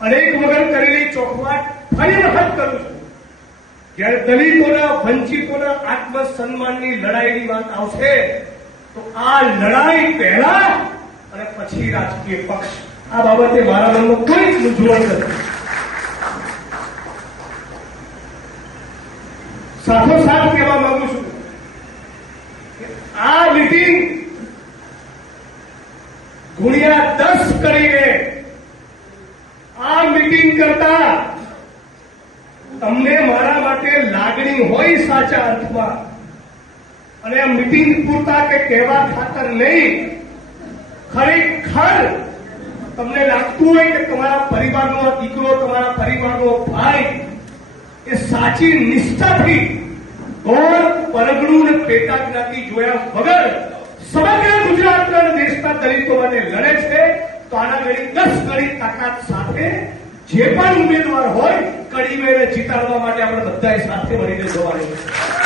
અનેક વખત કરેલી ચોખવાટ ફરી વખત કરું છું. જ્યારે દલિતોના વંચિતોના આત્મસન્માનની લડાઈની વાત આવશે તો આ લડાઈ પહેલા અને પછી રાજકીય પક્ષ, આ બાબતે મારા મનમાં કોઈ મૂંઝવણ નથી. સાથોસાથ કહેવા માંગુ છું કે આ મિટિંગ ગુણ્યા 10 કરીને આ મિટિંગ કરતા તમને મારા માટે લાગણી હોય સાચા અર્થમાં, અને આ મિટિંગ પૂરતા કે કહેવા ખાતર નહીં, ખરેખર તમને લાગતું હોય કે તમારા પરિવારનો દીકરો, તમારા પરિવારનો ભાઈ એ સાચી નિષ્ઠાથી ગોળ, પરગણું અને પેટા જ્ઞાતિ જોયા વગર સમગ્ર ગુજરાતના દેશના દલિતો માટે લડે છે, તો આના ઘડી 10 ગણી તાકાત સાથે જે પણ ઉમેદવાર હોય કડીમેળે જીતાડવા માટે આપણે બધાએ સાથે મળીને જવાનું છે.